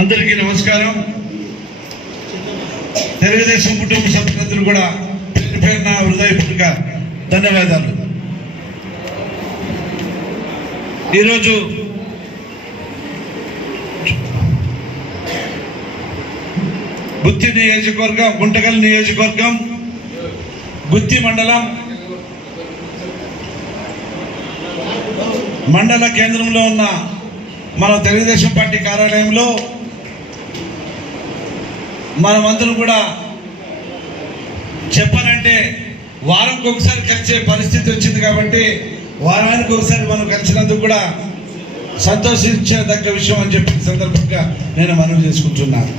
అందరికీ నమస్కారం. తెలుగుదేశం కుటుంబ సభ్యులందరూ కూడా పేరు పేరున హృదయపూర్వక ధన్యవాదాలు. ఈరోజు గుత్తి నియోజకవర్గం, గుంటకల్ నియోజకవర్గం, గుత్తి మండలం మండల కేంద్రంలో ఉన్న మన తెలుగుదేశం పార్టీ కార్యాలయంలో మనమందరం కూడా చెప్పాలంటే వారానికి ఒకసారి కలిసే పరిస్థితి వచ్చింది కాబట్టి వారానికి ఒకసారి మనం కలిసినందుకు కూడా సంతోషించదగ్గ విషయం అని చెప్పిన సందర్భంగా నేను మనవి చేసుకుంటున్నాను.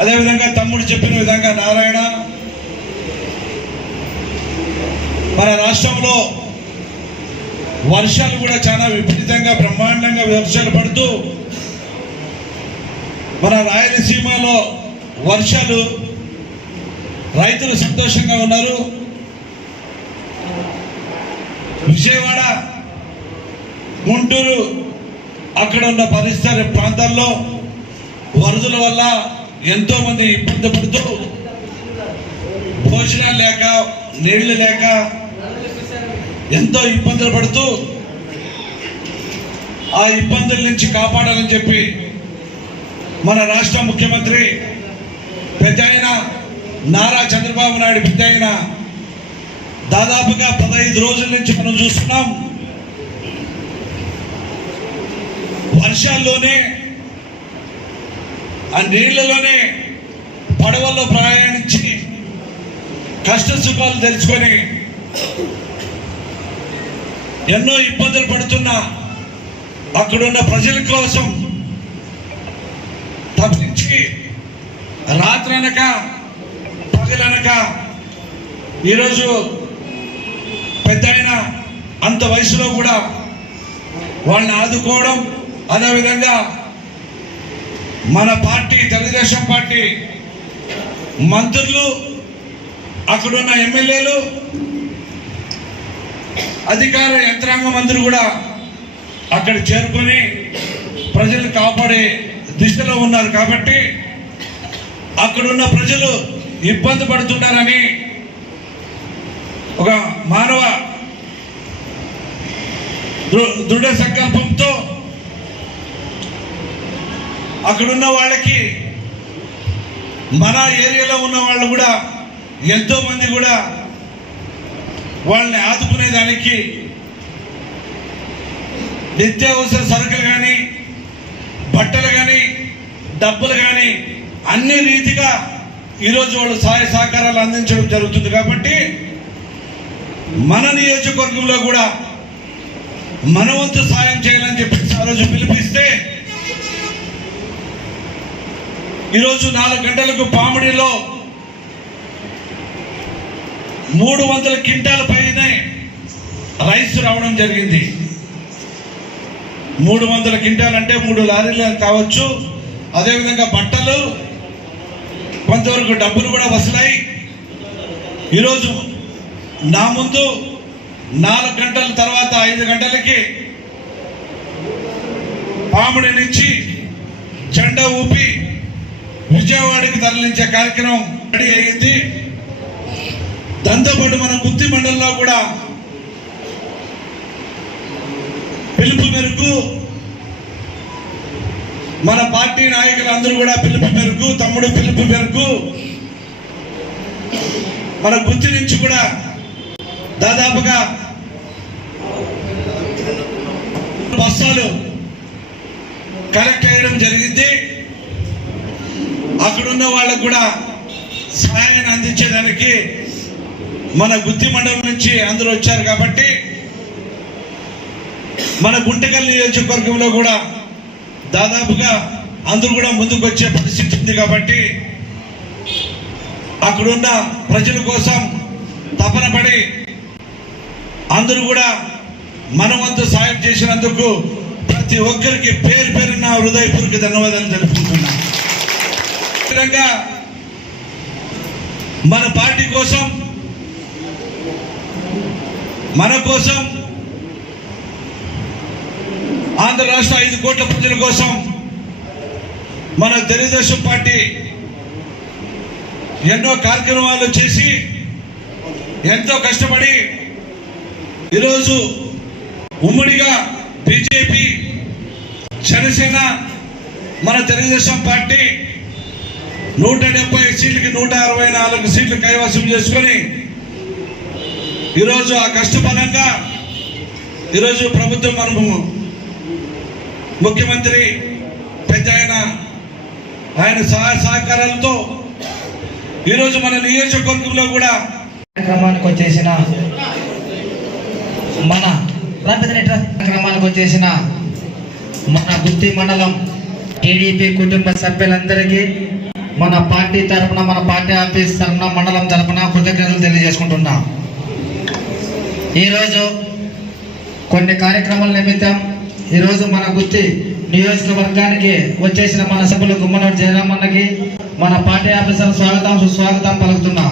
అదేవిధంగా తమ్ముడు చెప్పిన విధంగా నారాయణ, మన రాష్ట్రంలో వర్షాలు కూడా చాలా విపరీతంగా బ్రహ్మాండంగా వర్షాలు పడుతూ మన రాయలసీమలో వర్షాలు రైతులు సంతోషంగా ఉన్నారు. విజయవాడ, గుంటూరు అక్కడ ఉన్న పరిసర ప్రాంతాల్లో వరదల వల్ల ఎంతో మంది ఇబ్బంది పడుతూ భోజనాలు లేక నీళ్లు లేక ఎంతో ఇబ్బందులు పడుతూ ఆ ఇబ్బందుల నుంచి కాపాడాలని చెప్పి మన రాష్ట్ర ముఖ్యమంత్రి పెద్ద ఆయన నారా చంద్రబాబు నాయుడు పెద్ద ఆయన దాదాపుగా 15 రోజుల నుంచి మనం చూస్తున్నాం. వర్షాల్లోనే ఆ నీళ్లలోనే పడవల్లో ప్రయాణించి కష్ట సుఖాలు తెలుసుకొని ఎన్నో ఇబ్బందులు పడుతున్నా అక్కడున్న ప్రజల కోసం తప్పించి రాత్రనక పగలనక ఈరోజు పెద్ద ఆయన అంత వయసులో కూడా వాళ్ళని ఆదుకోవడం, అదేవిధంగా మన పార్టీ తెలుగుదేశం పార్టీ మంత్రులు, అక్కడున్న ఎమ్మెల్యేలు, అధికార యంత్రాంగం అందరూ కూడా అక్కడ చేరుకొని ప్రజలు కాపాడే దిశలో ఉన్నారు. కాబట్టి అక్కడున్న ప్రజలు ఇబ్బంది పడుతున్నారని ఒక మానవ దృఢ సంకల్పంతో అక్కడున్న వాళ్ళకి, మన ఏరియాలో ఉన్న వాళ్ళు కూడా ఎంతో మంది కూడా వాళ్ళని ఆదుకునేదానికి నిత్యావసర సరుకులు కానీ, బట్టలు కానీ, డబ్బులు కానీ అన్ని రీతిగా ఈరోజు వాళ్ళు సహాయ సహకారాలు అందించడం జరుగుతుంది. కాబట్టి మన నియోజకవర్గంలో కూడా మన వంతు సాయం చేయాలని చెప్పి ఆ రోజు పిలిపిస్తే ఈరోజు 4 గంటలకు పామిడిలో 300 క్వింటాల పైన రైస్ రావడం జరిగింది. 300 క్వింటాలు అంటే 3 లారీలు కావచ్చు. అదేవిధంగా బట్టలు, కొంతవరకు డబ్బులు కూడా వసూలై ఈరోజు నా ముందు 4 గంటల తర్వాత 5 గంటలకి పాముడి నుంచి జెండా ఊపి విజయవాడకి తరలించే కార్యక్రమం రెడీ అయ్యింది. దాంతోపాటు మన గుత్తి మండలంలో కూడా పిలుపు మేరకు మన పార్టీ నాయకులందరూ కూడా పిలుపు మేరకు, తమ్ముడు పిలుపు మేరకు మన గుత్తి నుంచి కూడా దాదాపుగా బస్తాలు కలెక్ట్ చేయడం జరిగింది. అక్కడున్న వాళ్ళకు కూడా సహాయాన్ని అందించేదానికి మన గుత్తి మండలం నుంచి అందరూ వచ్చారు. కాబట్టి మన గుంటకల్ నియోజకవర్గంలో కూడా దాదాపుగా అందరూ కూడా ముందుకు వచ్చే పరిస్థితి ఉంది. కాబట్టి అక్కడున్న ప్రజల కోసం తపన పడి అందరూ కూడా మన వంతు సాయం చేసినందుకు ప్రతి ఒక్కరికి పేరు పేరున హృదయపూర్వక ధన్యవాదాలు తెలుపుకుంటున్నా. విధంగా మన పార్టీ కోసం, మన కోసం ఆంధ్ర రాష్ట్ర 5 కోట్ల ప్రజల కోసం మన తెలుగుదేశం పార్టీ ఎన్నో కార్యక్రమాలు చేసి ఎంతో కష్టపడి ఈరోజు ఉమ్మడిగా బీజేపీ, జనసేన, మన తెలుగుదేశం పార్టీ 170 సీట్లకి 164 సీట్లు కైవసం చేసుకొని ఈరోజు ఆ కష్టఫలంగా ఈరోజు ప్రభుత్వం మనము ముఖ్యమంత్రి పెద్ద ఆయన సహాయ సహకారాలతో ఈరోజు మన నియోజకవర్గంలో కూడా కార్యక్రమానికి వచ్చేసిన మన గుత్తి మండలం టీడీపీ కుటుంబ సభ్యులందరికీ మన పార్టీ తరఫున, మన పార్టీ ఆఫీస్ తరఫున, మండలం తరఫున కృతజ్ఞతలు తెలియజేసుకుంటున్నాం. ఈరోజు కొన్ని కార్యక్రమాల నిమిత్తం ఈరోజు మన గుత్తి నియోజకవర్గానికి వచ్చేసిన మన సభ్యులు గుమ్మనూరు జయరామన్నకి మన పార్టీ ఆఫీసర్ స్వాగతం సుస్వాగతం పలుకుతున్నాం.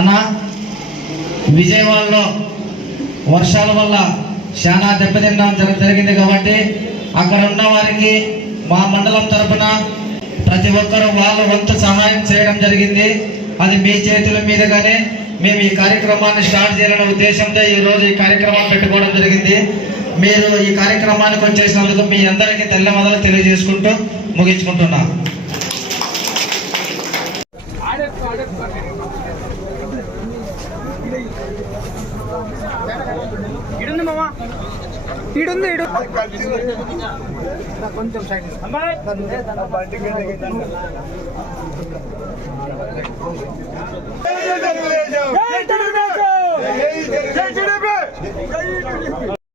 అన్న, విజయవాడలో వర్షాల వల్ల చాలా దెబ్బతినడం జరిగింది కాబట్టి అక్కడ ఉన్న వారికి మా మండలం తరఫున ప్రతి ఒక్కరూ వాళ్ళ వంతు సహాయం చేయడం జరిగింది. అది మీ చేతుల మీదుగానే మేము ఈ కార్యక్రమాన్ని స్టార్ట్ చేయాలనే ఉద్దేశంతో ఈరోజు ఈ కార్యక్రమాన్ని పెట్టుకోవడం జరిగింది. మీరు ఈ కార్యక్రమానికి వచ్చేసినందుకు మీ అందరికీ ధన్యవాదాలు తెలియజేసుకుంటూ ముగించుకుంటున్నా. కొంచెం సైడ్